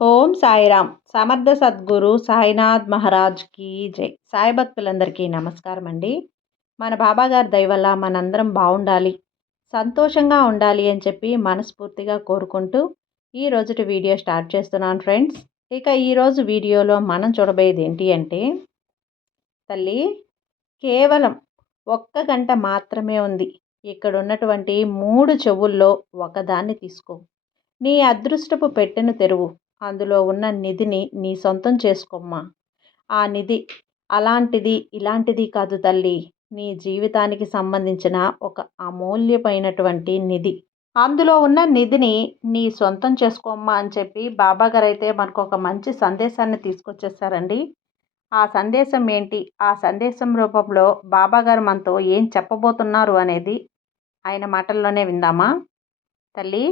ఓం సాయిరామ్. సమర్థ సద్గురు సాయినాథ్ మహారాజ్కి జై. సాయి భక్తులందరికీ నమస్కారం అండి మన బాబాగారి దయవల్ల మనందరం బాగుండాలి సంతోషంగా ఉండాలి అని చెప్పి మనస్ఫూర్తిగా కోరుకుంటూ ఈ రోజుటి వీడియో స్టార్ట్ చేస్తున్నాను ఫ్రెండ్స్. ఇక ఈరోజు వీడియోలో మనం చూడబోయేది ఏంటి అంటే తల్లి కేవలం ఒక్క గంట మాత్రమే ఉంది. ఇక్కడ ఉన్నటువంటి మూడు చెవుల్లో ఒకదాన్ని తీసుకో. నీ అదృష్టపు పెట్టెను తెరువు. అందులో ఉన్న నిధిని నీ సొంతం చేసుకోమ్మా. ఆ నిధి అలాంటిది ఇలాంటిది కాదు తల్లి. నీ జీవితానికి సంబంధించిన ఒక అమూల్యమైనటువంటి నిధి. అందులో ఉన్న నిధిని నీ సొంతం చేసుకోమ్మా అని చెప్పి బాబాగారు అయితే మనకు ఒక మంచి సందేశాన్ని తీసుకొచ్చేసారండి. ఆ సందేశం ఏంటి? ఆ సందేశం రూపంలో బాబాగారు మనతో ఏం చెప్పబోతున్నారు అనేది ఆయన మాటల్లోనే విందామా? తల్లి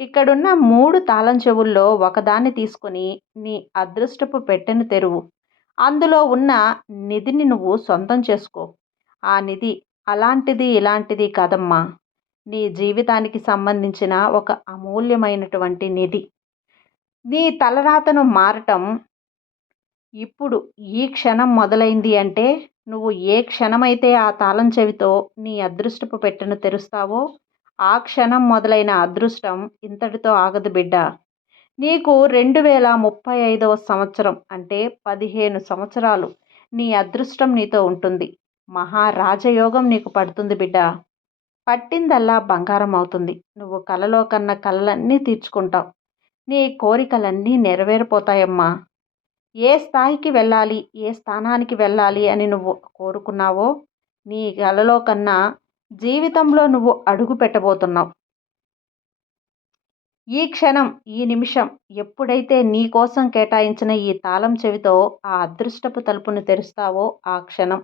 ఇక్కడున్న మూడు తాళం చెవుల్లో ఒకదాన్ని తీసుకొని నీ అదృష్టపు పెట్టెను తెరువు. అందులో ఉన్న నిధిని నువ్వు సొంతం చేసుకో. ఆ నిధి అలాంటిది ఇలాంటిది కాదమ్మా. నీ జీవితానికి సంబంధించిన ఒక అమూల్యమైనటువంటి నిధి. నీ తలరాతను మారటం ఇప్పుడు ఈ క్షణం మొదలైంది అంటే నువ్వు ఏ క్షణమైతే ఆ తాళం చెవితో నీ అదృష్టపు పెట్టెను తెరుస్తావో ఆ క్షణం మొదలైన అదృష్టం ఇంతటితో ఆగదు బిడ్డ. నీకు రెండు వేల ముప్పై ఐదవ సంవత్సరం అంటే పదిహేను సంవత్సరాలు. నీ అదృష్టం నీతో ఉంటుంది. మహారాజయోగం నీకు పడుతుంది బిడ్డ. పట్టిందల్లా బంగారం అవుతుంది నువ్వు కలలో కన్న కళ్ళన్నీ తీర్చుకుంటావు. నీ కోరికలన్నీ నెరవేరిపోతాయమ్మా. ఏ స్థాయికి వెళ్ళాలి ఏ స్థానానికి వెళ్ళాలి అని నువ్వు కోరుకున్నావో నీ కలలో కన్నా జీవితంలో నువ్వు అడుగు పెట్టబోతున్నావు. ఈ క్షణం ఈ నిమిషం ఎప్పుడైతే నీ కోసం కేటాయించిన ఈ తాళం చెవితో ఆ అదృష్టపు తలుపును తెరుస్తావో ఆ క్షణం.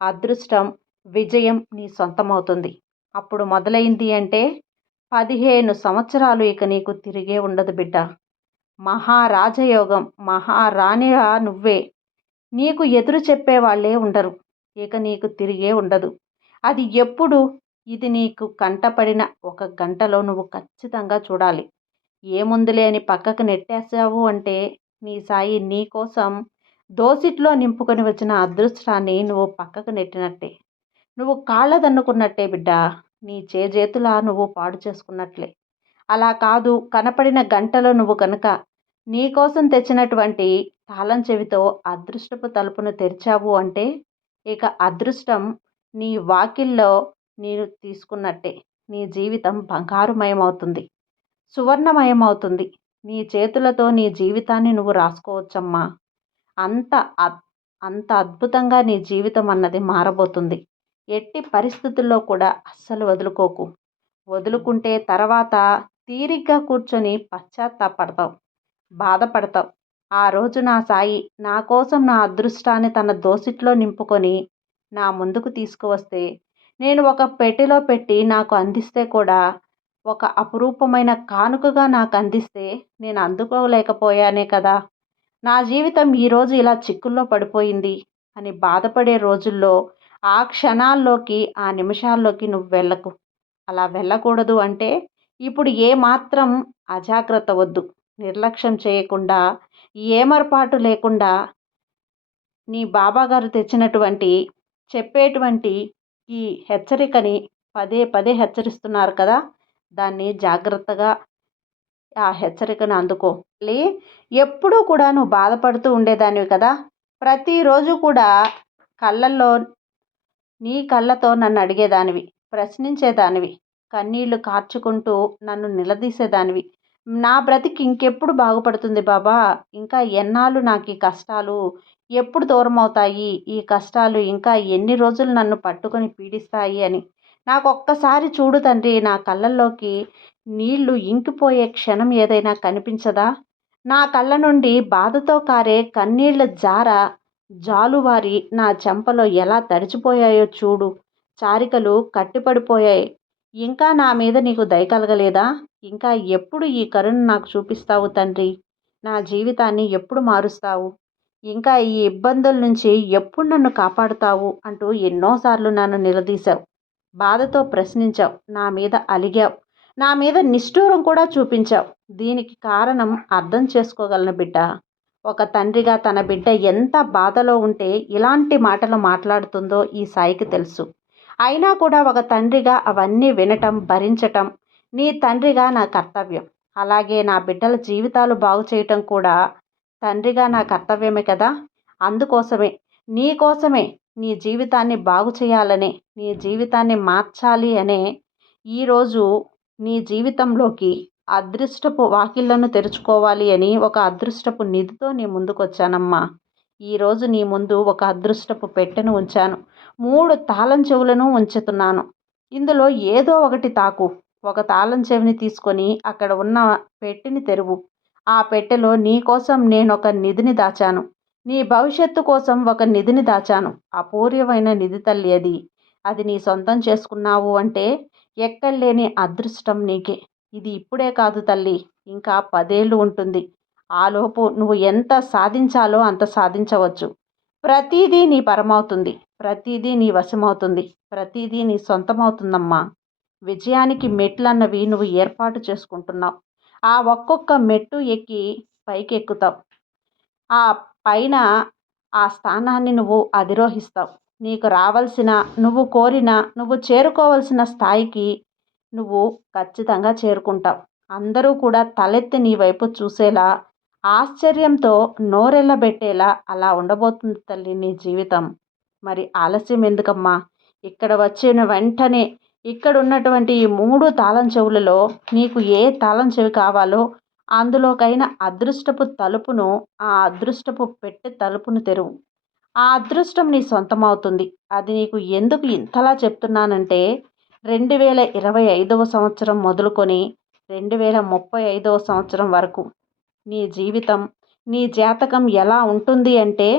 అదృష్టం విజయం నీ సొంతమవుతుంది. అప్పుడు మొదలైంది అంటే పదిహేను సంవత్సరాలు ఇక నీకు తిరిగే ఉండదు బిడ్డ. మహారాజయోగం మహారాణిగా నువ్వే. నీకు ఎదురు చెప్పేవాళ్ళే ఉండరు. ఇక నీకు తిరిగే ఉండదు. అది ఎప్పుడు? ఇది నీకు కంటపడిన ఒక గంటలో నువ్వు ఖచ్చితంగా చూడాలి. ఏముందులే అని పక్కకు నెట్టేసావు అంటే నీ సాయి నీ కోసం దోసిట్లో నింపుకొని వచ్చిన అదృష్టాన్ని నువ్వు పక్కకు నెట్టినట్టే. నువ్వు కాళ్ళదన్నుకున్నట్టే బిడ్డ. నీ చేజేతులా నువ్వు పాడు చేసుకున్నట్లే. అలా కాదు కనపడిన గంటలో నువ్వు కనుక నీకోసం తెచ్చినటువంటి తాళం చెవితో అదృష్టపు తలుపును తెరిచావు అంటే ఇక అదృష్టం నీ వాకిల్లో నీరు తీసుకున్నట్టే నీ జీవితం బంగారుమయమవుతుంది. సువర్ణమయమవుతుంది. నీ చేతులతో నీ జీవితాన్ని నువ్వు రాసుకోవచ్చమ్మా. అంత అంత అద్భుతంగా నీ జీవితం అన్నది మారబోతుంది. ఎట్టి పరిస్థితుల్లో కూడా అస్సలు వదులుకోకు. వదులుకుంటే తర్వాత తీరిగ్గా కూర్చొని పశ్చాత్తాపడతావు. బాధపడతావు. ఆ రోజు నా సాయి నా కోసం నా అదృష్టాన్ని తన దోసిట్లో నింపుకొని నా ముందుకు తీసుకువస్తే నేను ఒక పెట్టెలో పెట్టి నాకు అందిస్తే కూడా ఒక అపురూపమైన కానుకగా నాకు అందిస్తే నేను అందుకోలేకపోయానే కదా. నా జీవితం ఈరోజు ఇలా చిక్కుల్లో పడిపోయింది అని బాధపడే రోజుల్లో ఆ క్షణాల్లోకి ఆ నిమిషాల్లోకి నువ్వు వెళ్ళకు. అలా వెళ్ళకూడదు అంటే ఇప్పుడు ఏమాత్రం అజాగ్రత్త వద్దు. నిర్లక్ష్యం చేయకుండా ఏమరపాటు లేకుండా నీ బాబాగారు తెచ్చినటువంటి చెప్పేటువంటి ఈ హెచ్చరికని పదే పదే హెచ్చరిస్తున్నారు కదా దాన్ని జాగ్రత్తగా ఆ హెచ్చరికను అందుకో. ఎప్పుడూ కూడా నువ్వు బాధపడుతూ ఉండేదానివి కదా ప్రతిరోజు కూడా కళ్ళల్లో నీ కళ్ళతో నన్ను అడిగేదానివి ప్రశ్నించేదానివి కన్నీళ్ళు కార్చుకుంటూ నన్ను నిలదీసేదానివి. నా బ్రతికి ఇంకెప్పుడు బాగుపడుతుంది బాబా ఇంకా ఎన్నాళ్ళు నాకు ఈ కష్టాలు ఎప్పుడు దూరం అవుతాయి ఈ కష్టాలు ఇంకా ఎన్ని రోజులు నన్ను పట్టుకొని పీడిస్తాయి అని. నాకు ఒక్కసారి చూడు తండ్రి నా కళ్ళల్లోకి నీళ్ళు ఇంకిపోయే క్షణం ఏదైనా కనిపించదా? నా కళ్ళ నుండి బాధతో కారే కన్నీళ్ళ జార జాలువారి నా చెంపలో ఎలా తడిచిపోయాయో చూడు. చారికలు కట్టిపడిపోయాయి. ఇంకా నా మీద నీకు దయ కలగలేదా? ఇంకా ఎప్పుడు ఈ కరుణ నాకు చూపిస్తావు తండ్రి? నా జీవితాన్ని ఎప్పుడు మారుస్తావు? ఇంకా ఈ ఇబ్బందుల నుంచి ఎప్పుడు నన్ను కాపాడుతావు? అంటూ ఎన్నోసార్లు నన్ను నిలదీశావు. బాధతో ప్రశ్నించావు. నా మీద అలిగావు. నా మీద నిష్ఠూరం కూడా చూపించావు. దీనికి కారణం అర్థం చేసుకోగలను బిడ్డ. ఒక తండ్రిగా తన బిడ్డ ఎంత బాధలో ఉంటే ఇలాంటి మాటలు మాట్లాడుతుందో ఈ సాయికి తెలుసు. అయినా కూడా ఒక తండ్రిగా అవన్నీ వినటం భరించటం నీ తండ్రిగా నా కర్తవ్యం. అలాగే నా బిడ్డల జీవితాలు బాగు చేయటం కూడా తండ్రిగా నా కర్తవ్యమే కదా? అందుకోసమే నీ కోసమే నీ జీవితాన్ని బాగు చేయాలనే నీ జీవితాన్ని మార్చాలి అనే ఈరోజు నీ జీవితంలోకి అదృష్టపు వాకిళ్ళను తెరుచుకోవాలి అని ఒక అదృష్టపు నిధితో నీ ముందుకు వచ్చానమ్మా ఈరోజు నీ ముందు ఒక అదృష్టపు పెట్టెను ఉంచాను. మూడు తాళం చెవులను ఉంచుతున్నాను. ఇందులో ఏదో ఒకటి తాకు. ఒక తాళం చెవిని తీసుకొని అక్కడ ఉన్న పెట్టిని తెరువు. ఆ పెట్టెలో నీ కోసం నేను ఒక నిధిని దాచాను. నీ భవిష్యత్తు కోసం ఒక నిధిని దాచాను. అపూర్యమైన నిధి తల్లి అది. అది నీ సొంతం చేసుకున్నావు అంటే ఎక్కడలేని అదృష్టం నీకే. ఇది ఇప్పుడే కాదు తల్లి. ఇంకా పదేళ్ళు ఉంటుంది. ఆలోపు నువ్వు ఎంత సాధించాలో అంత సాధించవచ్చు. ప్రతిదీ నీ పరమవుతుంది. ప్రతిదీ నీ వశమవుతుంది. ప్రతిదీ నీ సొంతమవుతుందమ్మా. విజయానికి మెట్లు అన్నవి నువ్వు ఏర్పాటు చేసుకుంటున్నావు. ఆ ఒక్కొక్క మెట్టు ఎక్కి పైకి ఎక్కుతావు ఆ పైన ఆ స్థానాన్ని నువ్వు అధిరోహిస్తావు. నీకు రావాల్సిన నువ్వు కోరిన నువ్వు చేరుకోవాల్సిన స్థాయికి నువ్వు ఖచ్చితంగా చేరుకుంటావు. అందరూ కూడా తలెత్తి నీ వైపు చూసేలా ఆశ్చర్యంతో నోరెళ్ళబెట్టేలా అలా ఉండబోతుంది తల్లి నీ జీవితం. మరి ఆలస్యం ఎందుకమ్మా? ఇక్కడ వచ్చిన వెంటనే ఇక్కడ ఉన్నటువంటి ఈ మూడు తాళం చెవులలో నీకు ఏ తాళం చెవి కావాలో అందులోకైనా అదృష్టపు తలుపును ఆ అదృష్టపు పెట్టె తలుపును తెరువు. ఆ అదృష్టం నీ సొంతమవుతుంది. అది నీకు ఎందుకు ఇంతలా చెప్తున్నానంటే రెండు వేల ఇరవై ఐదవ సంవత్సరం మొదలుకొని రెండు వేల ముప్పై ఐదవ సంవత్సరం వరకు నీ జీవితం నీ జాతకం ఎలా ఉంటుంది అంటే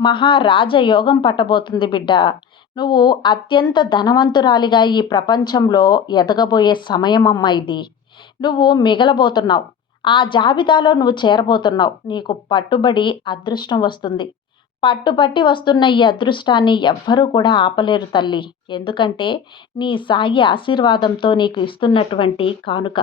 మహారాజ యోగం పట్టబోతుంది బిడ్డ. నువ్వు అత్యంత ధనవంతురాలిగా ఈ ప్రపంచంలో ఎదగబోయే సమయం అమ్మ ఇది. నువ్వు మిగలబోతున్నావు. ఆ జాబితాలో నువ్వు చేరబోతున్నావు. నీకు పట్టుబడి అదృష్టం వస్తుంది. పట్టుపట్టి వస్తున్న ఈ అదృష్టాన్ని ఎవ్వరూ కూడా ఆపలేరు తల్లి. ఎందుకంటే నీ సాయి ఆశీర్వాదంతో నీకు ఇస్తున్నటువంటి కానుక.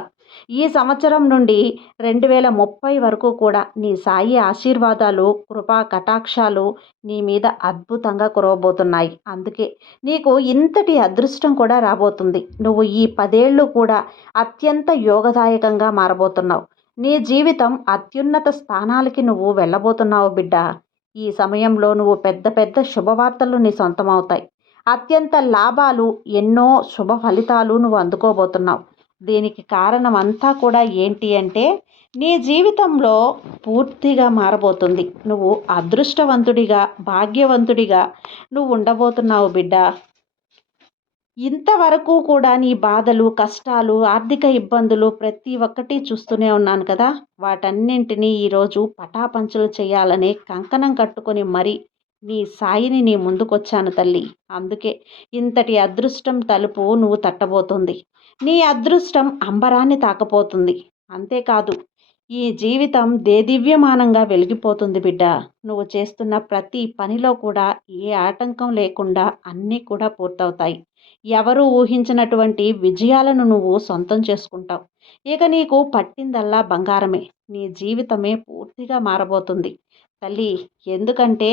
ఈ సంవత్సరం నుండి రెండు వేల ముప్పై వరకు కూడా నీ సాయి ఆశీర్వాదాలు కృపా కటాక్షాలు నీ మీద అద్భుతంగా కురవబోతున్నాయి. అందుకే నీకు ఇంతటి అదృష్టం కూడా రాబోతుంది. నువ్వు ఈ పదేళ్ళు కూడా అత్యంత యోగదాయకంగా మారబోతున్నావు. నీ జీవితం అత్యున్నత స్థానాలకి నువ్వు వెళ్ళబోతున్నావు బిడ్డ. ఈ సమయంలో నువ్వు పెద్ద పెద్ద శుభవార్తలు నీ సొంతమవుతాయి. అత్యంత లాభాలు ఎన్నో శుభ ఫలితాలు నువ్వు అందుకోబోతున్నావు. దీనికి కారణం అంతా కూడా ఏంటి అంటే నీ జీవితంలో పూర్తిగా మారబోతుంది. నువ్వు అదృష్టవంతుడిగా భాగ్యవంతుడిగా నువ్వు ఉండబోతున్నావు బిడ్డ. ఇంతవరకు కూడా నీ బాధలు కష్టాలు ఆర్థిక ఇబ్బందులు ప్రతి ఒక్కటి చూస్తూనే ఉన్నాను కదా. వాటన్నింటినీ ఈరోజు పటాపంచలు చేయాలనే కంకణం కట్టుకొని మరి నీ సాయిని నీ ముందుకొచ్చాను తల్లి. అందుకే ఇంతటి అదృష్టం తలుపు నువ్వు తట్టబోతుంది. నీ అదృష్టం అంబరాన్ని తాకపోతుంది. అంతేకాదు ఈ జీవితం దేదివ్యమానంగా వెలిగిపోతుంది బిడ్డ. నువ్వు చేస్తున్న ప్రతి పనిలో కూడా ఏ ఆటంకం లేకుండా అన్నీ కూడా పూర్తవుతాయి. ఎవరు ఊహించినటువంటి విజయాలను నువ్వు సొంతం చేసుకుంటావు. ఇక నీకు పట్టిందల్లా బంగారమే. నీ జీవితమే పూర్తిగా మారబోతుంది. తల్లి ఎందుకంటే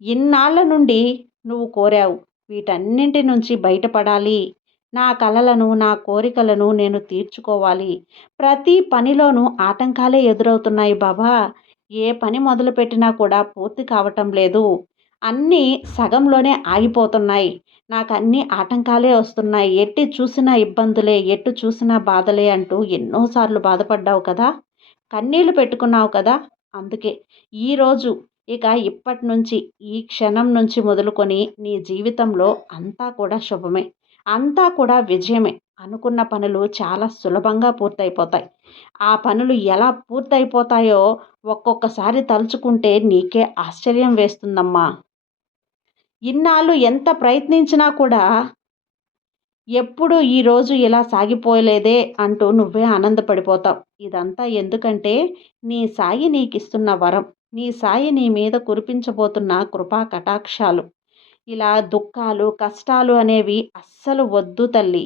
ఇన్నాళ్ళ నుండి నువ్వు కోరావు. వీటన్నింటి నుంచి బయటపడాలి నా కలలను నా కోరికలను నేను తీర్చుకోవాలి. ప్రతి పనిలోనూ ఆటంకాలే ఎదురవుతున్నాయి బాబా. ఏ పని మొదలుపెట్టినా కూడా పూర్తి కావటం లేదు. అన్నీ సగంలోనే ఆగిపోతున్నాయి. నాకు అన్ని ఆటంకాలే వస్తున్నాయి. ఎట్టి చూసినా ఇబ్బందులే ఎట్టు చూసినా బాధలే అంటూ ఎన్నోసార్లు బాధపడ్డావు కదా? కన్నీళ్ళు పెట్టుకున్నావు కదా? అందుకే ఈరోజు ఇక ఇప్పటి నుంచి ఈ క్షణం నుంచి మొదలుకొని నీ జీవితంలో అంతా కూడా శుభమే. అంతా కూడా విజయమే. అనుకున్న పనులు చాలా సులభంగా పూర్తయిపోతాయి. ఆ పనులు ఎలా పూర్తయిపోతాయో ఒక్కొక్కసారి తలుచుకుంటే నీకే ఆశ్చర్యం వేస్తుందమ్మా. ఇన్నాళ్ళు ఎంత ప్రయత్నించినా కూడా ఎప్పుడు ఈరోజు ఇలా సాగిపోలేదే అంటూ నువ్వే ఆనందపడిపోతావు. ఇదంతా ఎందుకంటే నీ సాయి నీకు ఇస్తున్న వరం. నీ సాయి నీ మీద కురిపించబోతున్న కృపా కటాక్షాలు ఇలా దుఃఖాలు కష్టాలు అనేవి అస్సలు వద్దు తల్లి.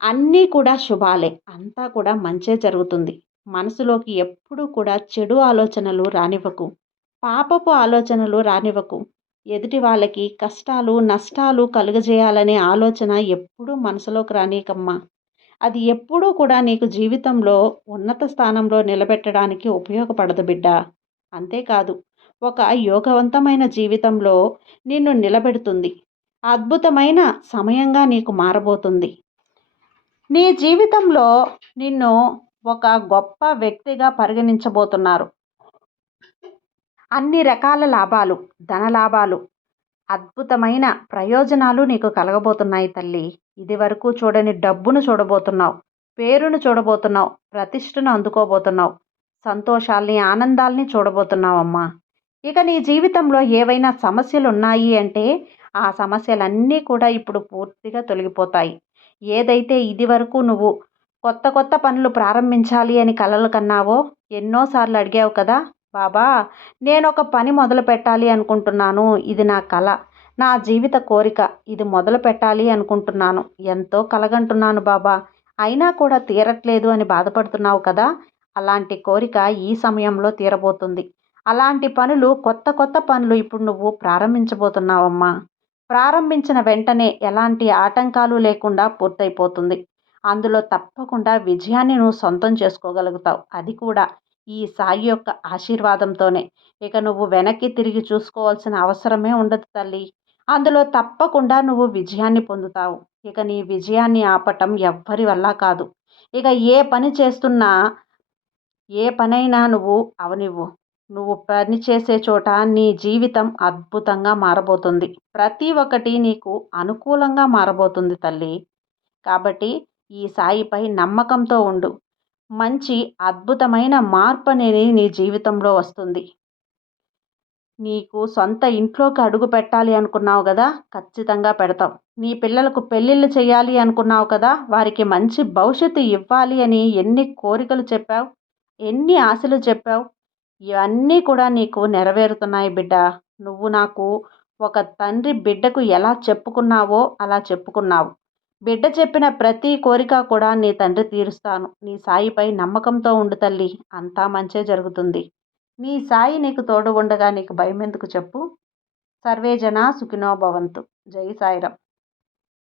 అన్నీ కూడా శుభాలే. అంతా కూడా మంచే జరుగుతుంది. మనసులోకి ఎప్పుడూ కూడా చెడు ఆలోచనలు రానివ్వకు. పాపపు ఆలోచనలు రానివ్వకు. ఎదుటి వాళ్ళకి కష్టాలు నష్టాలు కలుగజేయాలనే ఆలోచన ఎప్పుడూ మనసులోకి రానీకమ్మా. అది ఎప్పుడూ కూడా నీకు జీవితంలో ఉన్నత స్థానంలో నిలబెట్టడానికి ఉపయోగపడదు బిడ్డ. అంతేకాదు ఒక యోగవంతమైన జీవితంలో నిన్ను నిలబెడుతుంది. అద్భుతమైన సమయంగా నీకు మారబోతుంది. నీ జీవితంలో నిన్ను ఒక గొప్ప వ్యక్తిగా పరిగణించబోతున్నారు. అన్ని రకాల లాభాలు ధన లాభాలు అద్భుతమైన ప్రయోజనాలు నీకు కలగబోతున్నాయి తల్లి. ఇది వరకు చూడని డబ్బును చూడబోతున్నావు పేరును చూడబోతున్నావు ప్రతిష్టను అందుకోబోతున్నావు సంతోషాల్ని ఆనందాల్ని చూడబోతున్నావమ్మా. ఇక నీ జీవితంలో ఏవైనా సమస్యలు ఉన్నాయి అంటే ఆ సమస్యలన్నీ కూడా ఇప్పుడు పూర్తిగా తొలగిపోతాయి. ఏదైతే ఇది వరకు నువ్వు కొత్త కొత్త పనులు ప్రారంభించాలి అని కలలు కన్నావో ఎన్నోసార్లు అడిగావు కదా బాబా నేను ఒక పని మొదలు పెట్టాలి అనుకుంటున్నాను ఇది నా కళ నా జీవిత కోరిక ఇది మొదలు పెట్టాలి అనుకుంటున్నాను. ఎంతో కలగంటున్నాను బాబా అయినా కూడా తీరట్లేదు అని బాధపడుతున్నావు కదా అలాంటి కోరిక ఈ సమయంలో తీరబోతుంది. అలాంటి పనులు కొత్త కొత్త పనులు ఇప్పుడు నువ్వు ప్రారంభించబోతున్నావమ్మా. ప్రారంభించిన వెంటనే ఎలాంటి ఆటంకాలు లేకుండా పూర్తయిపోతుంది. అందులో తప్పకుండా విజయాన్ని నువ్వు సొంతం చేసుకోగలుగుతావు. అది కూడా ఈ సాయి యొక్క ఆశీర్వాదంతోనే. ఇక నువ్వు వెనక్కి తిరిగి చూసుకోవాల్సిన అవసరమే ఉండదు తల్లి. అందులో తప్పకుండా నువ్వు విజయాన్ని పొందుతావు. ఇక నీ విజయాన్ని ఆపటం ఎవ్వరి వల్ల కాదు. ఇక ఏ పని చేస్తున్నా ఏ పనైనా నువ్వు అవనివ్వు. నువ్వు పని చేసే చోట నీ జీవితం అద్భుతంగా మారబోతుంది. ప్రతి ఒక్కటి నీకు అనుకూలంగా మారబోతుంది తల్లి. కాబట్టి ఈ సాయిపై నమ్మకంతో ఉండు. మంచి అద్భుతమైన మార్పు అనేది నీ జీవితంలో వస్తుంది. నీకు సొంత ఇంట్లోకి అడుగు పెట్టాలి అనుకున్నావు కదా? ఖచ్చితంగా పెడతావు. నీ పిల్లలకు పెళ్ళిళ్ళు చేయాలి అనుకున్నావు కదా? వారికి మంచి భవిష్యత్తు ఇవ్వాలి అని ఎన్ని కోరికలు చెప్పావు? ఎన్ని ఆశలు చెప్పావు? ఇవన్నీ కూడా నీకు నెరవేరుతున్నాయి బిడ్డ. నువ్వు నాకు ఒక తండ్రి బిడ్డకు ఎలా చెప్పుకున్నావో అలా చెప్పుకున్నావు. బిడ్డ చెప్పిన ప్రతి కోరిక కూడా నీ తండ్రి తీరుస్తాను. నీ సాయిపై నమ్మకంతో ఉండు తల్లి. అంతా మంచే జరుగుతుంది. నీ సాయి నీకు తోడు ఉండగా నీకు భయం ఎందుకు చెప్పు? సర్వేజన సుఖినో భవంతు. జై సాయిరామ్.